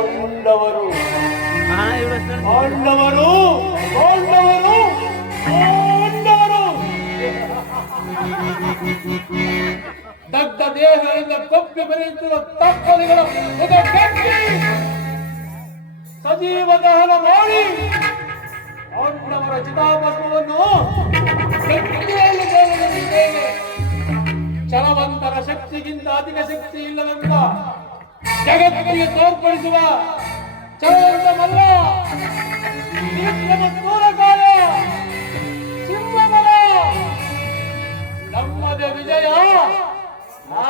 ಪಾಂಡವರು ಕೊಂಡವರು ಕೊಂಡವರು ಪಾಂಡವರು ಪಾಂಡವರು ಪಾಂಡವರು ದಗ್ಧ ದೇಹದಿಂದ ತಪ್ಪಿ ಬರೆಯುತ್ತಿರುವ ತಪ್ಪಲಿಗಳ ಸಜೀವ ದಹನ ಮಾಡಿ ಪಾಂಡವರ ಚಿತಾಭಸ್ಮವನ್ನು ಚಲವಂತರ ಶಕ್ತಿಗಿಂತ ಅಧಿಕ ಶಕ್ತಿ ಇಲ್ಲವೆಂಬ ಜಗತ್ತಿಗೆ ತೋರ್ಪಡಿಸುವ ವಿಕ್ರಮ ಸ್ಥೂಲಕಾಯ ಸಿಂಹಬಲ ನಮ್ಮದೇ ವಿಜಯ. ಆ,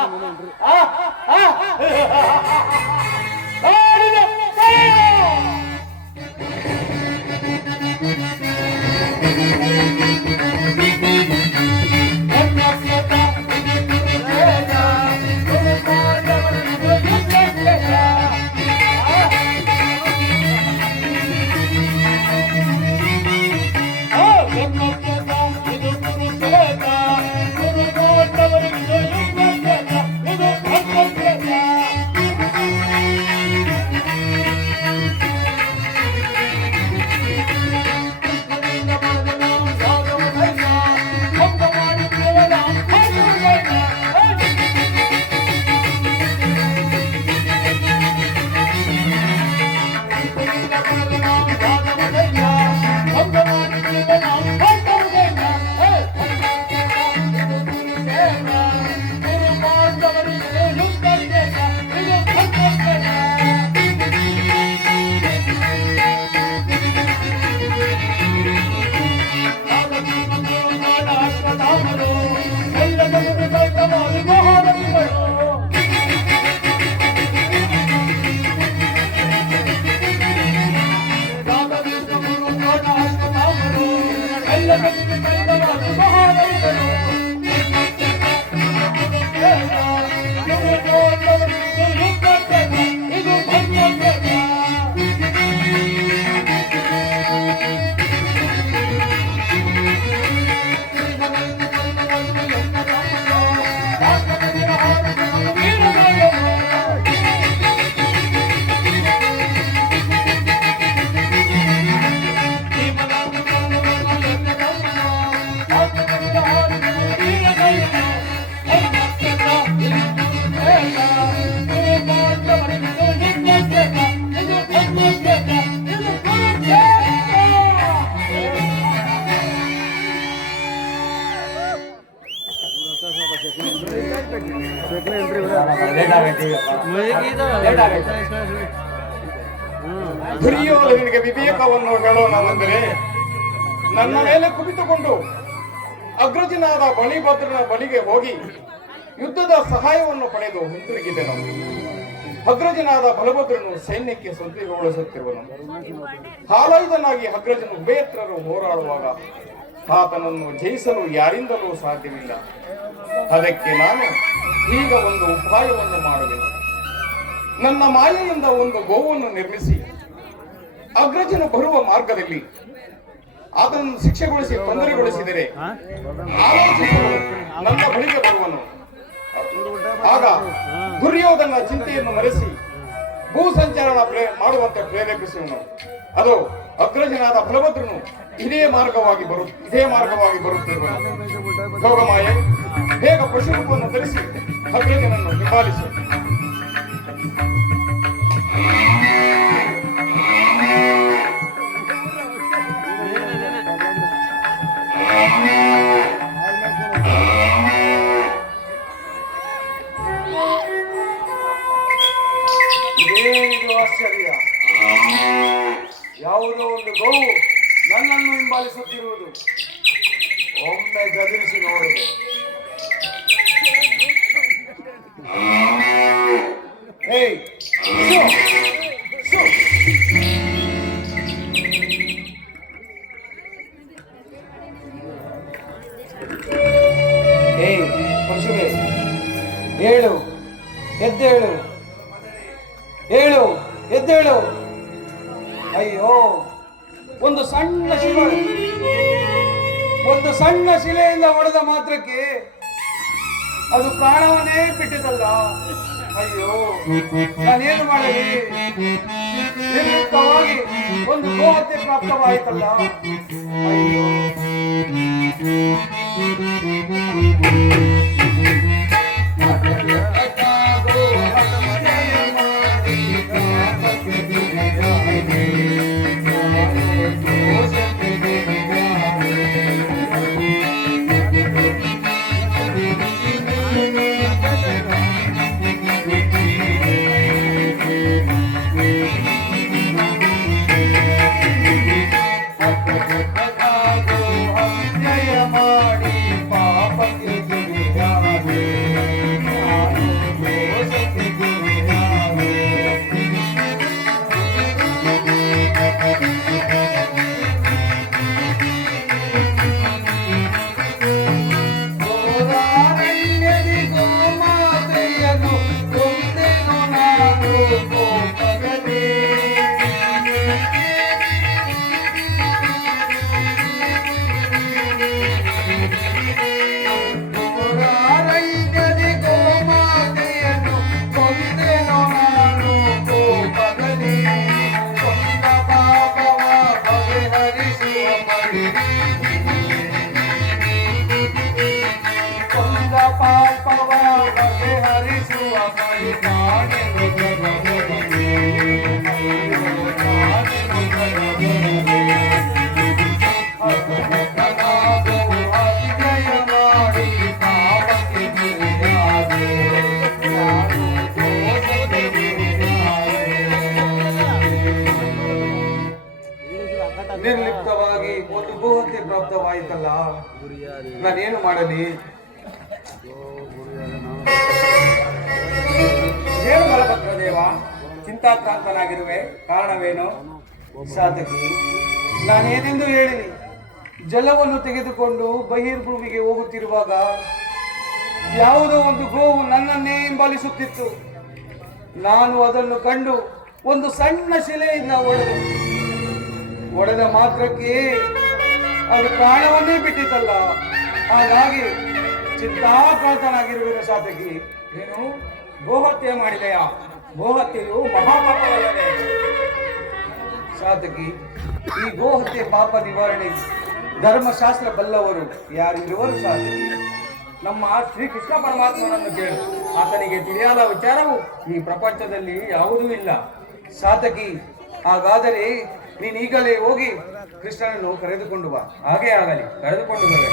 ಆ, ಜಯ! ದುರ್ಯೋಧನಿಗೆ ವಿವೇಕವನ್ನು ಹೇಳೋಣವೆಂದರೆ ನನ್ನ ಮೇಲೆ ಕುಳಿತುಕೊಂಡು ಅಗ್ರಜನಾದ ಬಲಿಭದ್ರನ ಬಳಿಗೆ ಹೋಗಿ ಯುದ್ಧದ ಸಹಾಯವನ್ನು ಪಡೆದು ಹಿಂತಿರುಗಿದೆನು ಅಗ್ರಜನಾದ ಬಲಭದ್ರನು ಸೈನ್ಯಕ್ಕೆ ಸಂತೃಪ್ತಿಗೊಳಿಸುತ್ತಿರುವನು ಹಾಲಾಯುಧನಾಗಿ ಅಗ್ರಜನು ಉಭಯತ್ರರು ಹೋರಾಡುವಾಗ ಆತನನ್ನು ಜಯಿಸಲು ಯಾರಿಂದಲೂ ಸಾಧ್ಯವಿಲ್ಲ. ಅದಕ್ಕೆ ನಾನು ಈಗ ಒಂದು ಉಪಾಯವನ್ನು ಮಾಡುವೆನು. ನನ್ನ ಮಾಯೆಯಿಂದ ಒಂದು ಗೋವನ್ನು ನಿರ್ಮಿಸಿ, ಅಗ್ರಜನು ಬರುವ ಮಾರ್ಗದಲ್ಲಿ ಆತನನ್ನು ಶಿಕ್ಷೆಗೊಳಿಸಿ ತೊಂದರೆಗೊಳಿಸಿದರೆ ನನ್ನ ಬಳಿಗೆ ಬರುವನು. ಆಗ ದುರ್ಯೋಧನ ಚಿಂತೆಯನ್ನು ಮರೆಸಿ ಭೂ ಸಂಚಾರ ಮಾಡುವಂತೆ ಪ್ರೇರೇಪಿಸುವನು. ಅದು ಅಗ್ರಜನಾದ ಬಲಭದ್ರನು ಇದೇ ಮಾರ್ಗವಾಗಿ ಬರು, ಇದೇ ಮಾರ್ಗವಾಗಿ ಬರುತ್ತಿರುವ ಯೋಗಮಾಯ ಬೇಗ ಪಶುರೂಪವನ್ನು ಧರಿಸಿ ಅಗ್ರಜನನ್ನು ಹಿಂಬಾಲಿಸು. ಯಾವುದೋ ಒಂದು ಗೋವು ನನ್ನನ್ನು ಹಿಂಬಾಲಿಸುತ್ತಿರುವುದು. ಒಮ್ಮೆ ಗದರಿಸಿ ನೋಡಿದೆ. ಹೇಳು ಎದ್ದೇಳು. ಹೇಳು ಎದ್ದೇಳು. ಅಯ್ಯೋ, ಒಂದು ಸಣ್ಣ ಶಿಲೆ. ಒಂದು ಸಣ್ಣ ಶಿಲೆಯಿಂದ ಹೊಡೆದ ಮಾತ್ರಕ್ಕೆ ಅದು ಪ್ರಾಣವನ್ನೇ ಬಿಟ್ಟಿದಲ್ಲ ಅಯ್ಯೋ, ನಾನೇನು ಮಾಡಲಿ? ನಿರ್ಲಿಪ್ತವಾಗಿ ಒಂದು ಗೋಹತ್ಯೆ ಪ್ರಾಪ್ತವಾಯಿತಲ್ಲ. ಅಯ್ಯೋ. ಪ್ರಾಪ್ತವಾಯಿತಲ್ಲ ನಾನೇನು ಮಾಡಲಿ? ಏನು ಬಲಭದ್ರ ದೇವ ಚಿಂತಾಕ್ರಾಂತನಾಗಿರುವೆ. ಕಾರಣವೇನು? ಸಾಧಕಿ. ನಾನೇನೆಂದು ಹೇಳಿನಿ ಜಲವನ್ನು ತೆಗೆದುಕೊಂಡು ಬಹಿರ್ಭೂಮಿಗೆ ಹೋಗುತ್ತಿರುವಾಗ ಯಾವುದೋ ಒಂದು ಗೋವು ನನ್ನನ್ನೇ ಹಿಂಬಾಲಿಸುತ್ತಿತ್ತು. ನಾನು ಅದನ್ನು ಕಂಡು ಒಂದು ಸಣ್ಣ ಶಿಲೆಯಿಂದ ಒಡೆದೆ. ಒಡೆದ ಮಾತ್ರಕ್ಕೆ ಅದು ಪ್ರಾಣವನ್ನೇ ಬಿಟ್ಟಿದ್ದಲ್ಲ ಹಾಗಾಗಿ ಚಿತ್ತಾಕ್ರಾಂತನಾಗಿರುವ ಸಾಧಕಿ ನೀನು ಗೋಹತ್ಯೆ ಮಾಡಿದೆಯಾ. ಗೋಹತ್ಯೆಯು ಮಹಾಪಾಪವಲ್ಲದೆ ಸಾಧಕಿ ಈ ಗೋಹತ್ಯೆ ಪಾಪ ನಿವಾರಣೆ ಧರ್ಮಶಾಸ್ತ್ರ ಬಲ್ಲವರು ಯಾರಿರುವರು ಸಾಧಕಿ ನಮ್ಮ ಶ್ರೀಕೃಷ್ಣ ಪರಮಾತ್ಮನನ್ನು ಕೇಳು. ಆತನಿಗೆ ತಿಳಿಯಾದ ವಿಚಾರವು ಈ ಪ್ರಪಂಚದಲ್ಲಿ ಯಾವುದೂ ಇಲ್ಲ. ಸಾಧಕಿ ಹಾಗಾದರೆ ನೀನು ಈಗಲೇ ಹೋಗಿ ಕೃಷ್ಣನನ್ನು ಕರೆದುಕೊಂಡು ಬಾ. ಹಾಗೇ ಆಗಲಿ, ಕರೆದುಕೊಂಡು ಬರುವೆ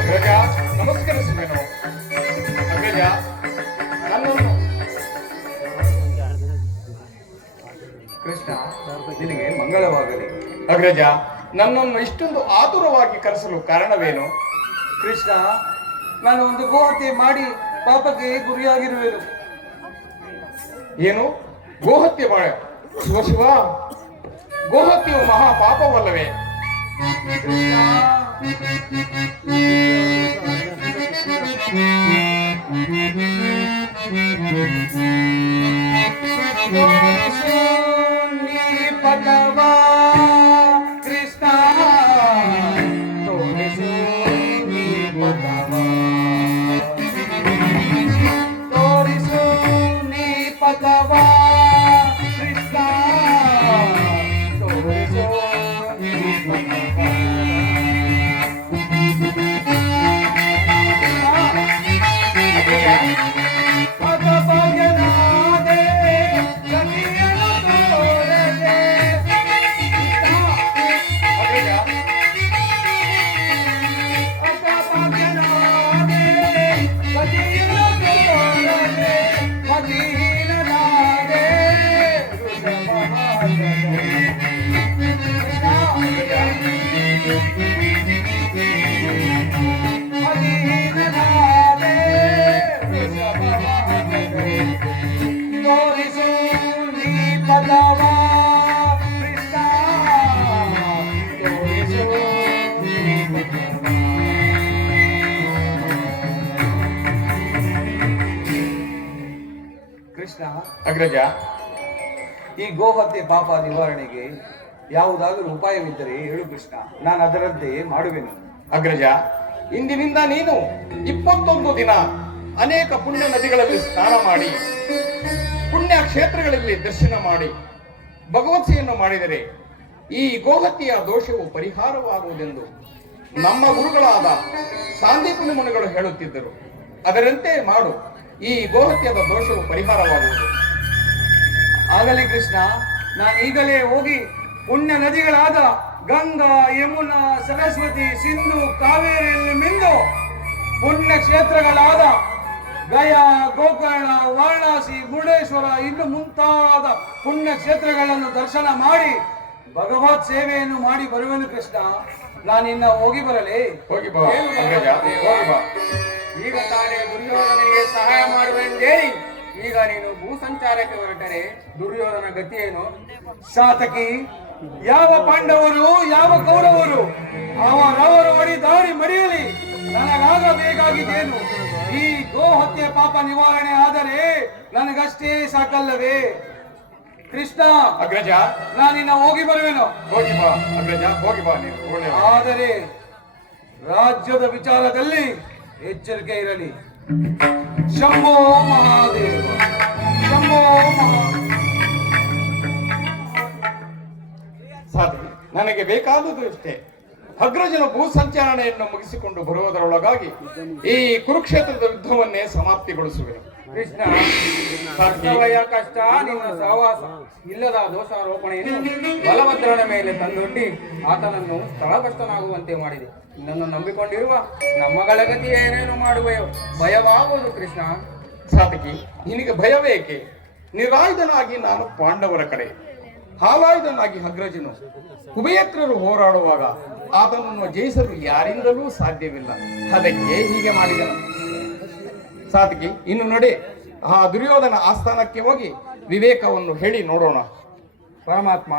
ಅಗ್ರಜ ನಮಸ್ಕರಿಸುವೆನು ಅಗ್ರಜ ಕೃಷ್ಣ ಮಂಗಳವಾಗಲಿ. ಅಗ್ರಜ, ನನ್ನನ್ನು ಇಷ್ಟೊಂದು ಆತುರವಾಗಿ ಕರೆಸಲು ಕಾರಣವೇನು? ಕೃಷ್ಣ ನಾನು ಒಂದು ಗೋಹತ್ಯೆ ಮಾಡಿ ಪಾಪಕ್ಕೆ ಗುರಿಯಾಗಿರುವೆನು. ಏನು? ಗೋಹತ್ಯೆ ಮಾಡ. ಶಿವ ಶಿವ. ಗೋಹತ್ಯೆಯು ಮಹಾ ಪಾಪವಲ್ಲವೇ? ಪದವ ಅಗ್ರಜ ಈ ಗೋಹತ್ಯೆ ಪಾಪ ನಿವಾರಣೆಗೆ ಯಾವುದಾದರೂ ಉಪಾಯವಿದ್ದರೆ ಹೇಳು ಕೃಷ್ಣ, ನಾನು ಅದರಂತೆ ಮಾಡುವೆನು. ಅಗ್ರಜ, ಇಂದಿನಿಂದ ನೀನು ಇಪ್ಪತ್ತೊಂದು ದಿನ ಅನೇಕ ಪುಣ್ಯ ನದಿಗಳಲ್ಲಿ ಸ್ನಾನ ಮಾಡಿ, ಪುಣ್ಯ ಕ್ಷೇತ್ರಗಳಲ್ಲಿ ದರ್ಶನ ಮಾಡಿ ಭಗವತ್ಸೆಯನ್ನು ಮಾಡಿದರೆ ಈ ಗೋಹತ್ಯ ದೋಷವು ಪರಿಹಾರವಾಗುವುದೆಂದು ನಮ್ಮ ಗುರುಗಳಾದ ಸಾಂದೀಪನಿ ಮುನಿಗಳು ಹೇಳುತ್ತಿದ್ದರು. ಅದರಂತೆ ಮಾಡು, ಈ ಗೋಹತ್ಯದ ದೋಷವು ಪರಿಹಾರವಾಗುವುದು. ಆಗಲಿ ಕೃಷ್ಣ ನಾನು ಈಗಲೇ ಹೋಗಿ ಪುಣ್ಯ ನದಿಗಳಾದ ಗಂಗಾ ಯಮುನಾ ಸರಸ್ವತಿ ಸಿಂಧು ಕಾವೇರಿಯಲ್ಲಿ ಮಿಂದು ಪುಣ್ಯ ಕ್ಷೇತ್ರಗಳಾದ ಗಯಾ ಗೋಕರ್ಣ ವಾರಣಾಸಿ ಮುರುಡೇಶ್ವರ ಇನ್ನು ಮುಂತಾದ ಪುಣ್ಯ ಕ್ಷೇತ್ರಗಳನ್ನು ದರ್ಶನ ಮಾಡಿ ಭಗವತ್ ಸೇವೆಯನ್ನು ಮಾಡಿ ಬರುವೆನು ಕೃಷ್ಣ. ನಾನಿನ್ನ ಹೋಗಿ ಬರಲೇ? ಹೋಗಿ ಬಾ. ಈಗ ತಾನೇ ದುರ್ಯೋಧನಿಗೆ ಸಹಾಯ ಮಾಡುವೆಂದೇಳಿ. ಈಗ ನೀನು ಭೂ ಸಂಚಾರಕ್ಕೆ ಹೊರಟರೆ ದುರ್ಯೋಧನ ಗತಿಯೇನು ಶಾತಕಿ ಯಾವ ಪಾಂಡವರು ಯಾವ ಕೌರವರು ಅವರವರು ಒಡಿ ದಾರಿ ಮರೆಯಲಿ. ನನಗಾಗಬೇಕಾಗಿದ್ದೇನು ಈ ಗೋ ಹತ್ಯೆ ಪಾಪ ನಿವಾರಣೆ ಆದರೆ ನನಗಷ್ಟೇ ಸಾಕಲ್ಲವೇ? ಕೃಷ್ಣ ಅಗ್ರಜ. ನಾನಿನ್ನ ಹೋಗಿ ಬರುವೆನು. ಹೋಗಿ ಬಾ ಅಗ್ರಜ. ಹೋಗಿ ಬಾ ನೀನು. ಆದರೆ ರಾಜ್ಯದ ವಿಚಾರದಲ್ಲಿ ಎಚ್ಚರಿಕೆ ಇರಲಿ. ಶಂಭೋ ಮಹಾದೇವ ಶಂಭೋ ನನಗೆ ಬೇಕಾದುದು ಇಷ್ಟೇ. ಅಗ್ರಜನ ಭೂ ಸಂಚಾರಣೆಯನ್ನು ಮುಗಿಸಿಕೊಂಡು ಬರುವುದರೊಳಗಾಗಿ ಈ ಕುರುಕ್ಷೇತ್ರದ ಯುದ್ಧವನ್ನೇ ಸಮಾಪ್ತಿಗೊಳಿಸುವೆ ಕೃಷ್ಣ ಕರ್ತವ್ಯ ಕಷ್ಟ, ನಿನ್ನ ಸಹವಾಸ, ಇಲ್ಲದ ದೋಷಾರೋಪಣೆಯನ್ನು ಬಲಭದ್ರನ ಮೇಲೆ ತಂದೊಡ್ಡಿ ಆತನನ್ನು ಸ್ಥಳಭ್ರಷ್ಟನಾಗುವಂತೆ ಮಾಡಿದೆ. ನನ್ನನ್ನು ನಂಬಿಕೊಂಡಿರುವ ನಮ್ಮ ಗತಿ ಏನೇನು ಮಾಡುವೆಯೋ, ಭಯವಾಗುವುದು ಕೃಷ್ಣ. ಸಾಧಕಿ ನಿನಗೆ ಭಯವೇಕೆ? ನಿರಾಯುಧನಾಗಿ ನಾನು ಪಾಂಡವರ ಕಡೆ, ಹಾಲಾಯುಧನಾಗಿ ಅಗ್ರಜನು ಕುಬೇತ್ರರು ಹೋರಾಡುವಾಗ ಆತನನ್ನು ಜಯಿಸಲು ಯಾರಿಂದಲೂ ಸಾಧ್ಯವಿಲ್ಲ. ಅದಕ್ಕೆ ಹೀಗೆ ಮಾಡಿದನು. ಸಾಧಕಿ. ಇನ್ನು ನೋಡಿ ಆ ದುರ್ಯೋಧನ ಆಸ್ಥಾನಕ್ಕೆ ಹೋಗಿ ವಿವೇಕವನ್ನು ಹೇಳಿ ನೋಡೋಣ. ಪರಮಾತ್ಮ.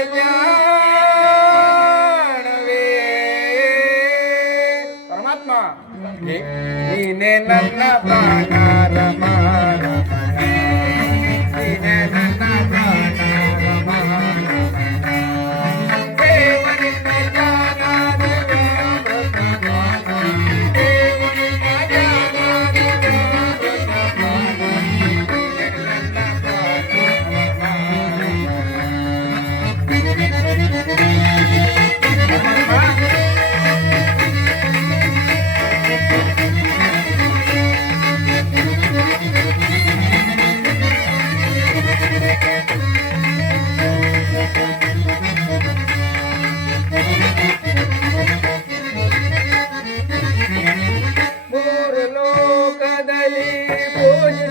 ಲೋಕ ಕಲ್ಯಾಣವೇ ಪರಮಾತ್ಮ ಹೇ, ನೀನೆ ನನ್ನ ಪ್ರಾಣ ರಮ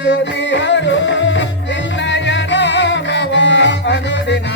ನುಡಿಯರು ಅನುದಿನ.